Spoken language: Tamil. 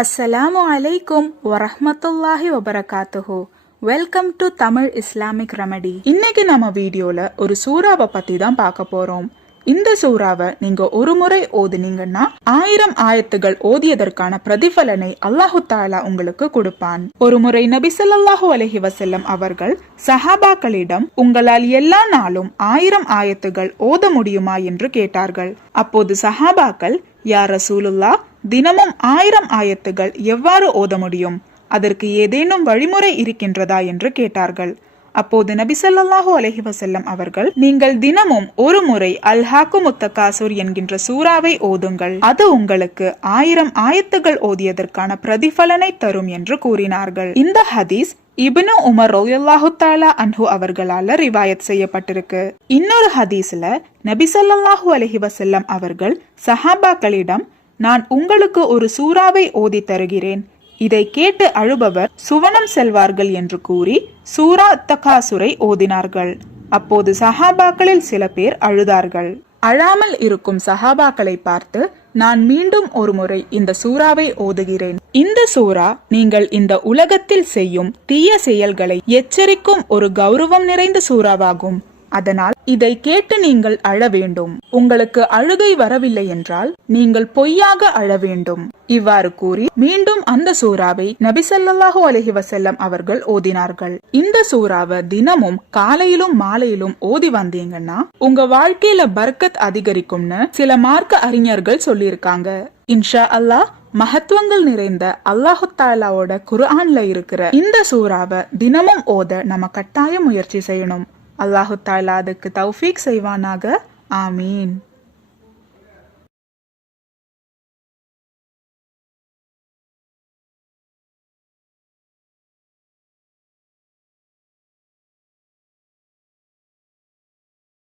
அஸ்ஸலாமு அலைக்கும் வரஹ்மத்துல்லாஹி வபரகாத்துஹு. Welcome to Tamil Islamic remedy. இன்னைக்கு நம்ம வீடியோல ஒரு சூறாவை பத்தி தான் பார்க்க போறோம். இந்த சூறாவை நீங்க ஒரு முறை ஓதுனீங்கன்னா 1000 ஆயத்துகள் ஓதியதற்கான பிரதிபலனை அல்லாஹு தாலா உங்களுக்கு கொடுப்பான். ஒரு முறை நபி ஸல்லல்லாஹு அலைஹி வஸல்லம் அவர்கள் சஹாபாக்களிடம், உங்களால் எல்லா நாளும் 1000 ஆயத்துகள் ஓத முடியுமா என்று கேட்டார்கள். அப்போது சஹாபாக்கள், யா ரசூலுல்லாஹ், தினமும் 1000 ஆயத்துகள் எவ்வாறு ஓத முடியும்? அதற்கு ஏதேனும் வழிமுறை இருக்கின்றதா என்று கேட்டார்கள். அப்போது நபி ஸல்லல்லாஹு அலைஹி வஸல்லம் அவர்கள், நீங்கள் தினமும் ஒரு முறை அல்ஹாக்குமுத் தகாசுர் என்கின்ற சூறாவை ஓதுங்கள், அது உங்களுக்கு 1000 ஆயத்துகள் ஓதியதற்கான பிரதிபலனை தரும் என்று கூறினார்கள். இந்த ஹதீஸ் இப்னு உமர் ரலியல்லாஹு தஆலா அன்ஹு அவர்களால ரிவாயத் செய்யப்பட்டிருக்கு. இன்னொரு ஹதீஸ்ல நபி ஸல்லல்லாஹு அலைஹி வஸல்லம் அவர்கள் சஹாபாக்களிடம், நான் உங்களுக்கு ஒரு சூறாவை ஓதி தருகிறேன், இதை கேட்டு அழுபவர் சுவனம் செல்வார்கள் என்று கூறி சூரா தகாசுரை ஓதினார்கள். அப்போது சஹாபாக்களில் சில பேர் அழுதார்கள். அழாமல் இருக்கும் சஹாபாக்களை பார்த்து, நான் மீண்டும் ஒரு முறை இந்த சூறாவை ஓதுகிறேன். இந்த சூரா நீங்கள் இந்த உலகத்தில் செய்யும் தீய செயல்களை எச்சரிக்கும் ஒரு கௌரவம் நிறைந்த சூறாவாகும். அதனால் இதை கேட்டு நீங்கள் அழ வேண்டும். உங்களுக்கு அழுகை வரவில்லை என்றால் நீங்கள் பொய்யாக அழ வேண்டும். இவ்வாறு கூறி மீண்டும் அந்த சூறாவை நபி ஸல்லல்லாஹு அலைஹி வஸல்லம் அவர்கள் ஓதினார்கள். இந்த சூறாவை தினமும் காலையிலும் மாலையிலும் ஓதி வந்தீங்கன்னா உங்க வாழ்க்கையில பர்க்கத் அதிகரிக்கும்னு சில மார்க்க அறிஞர்கள் சொல்லியிருக்காங்க. இன்ஷா அல்லாஹ், மகத்துவங்கள் நிறைந்த அல்லாஹு தாலாவோட குர்ஆன்ல இருக்கிற இந்த சூறாவை தினமும் ஓத நம்ம கட்டாய முயற்சி செய்யணும். அல்லாஹு தாலா அதுக்கு தௌஃபீக் செய்வானாக. ஆமீன்.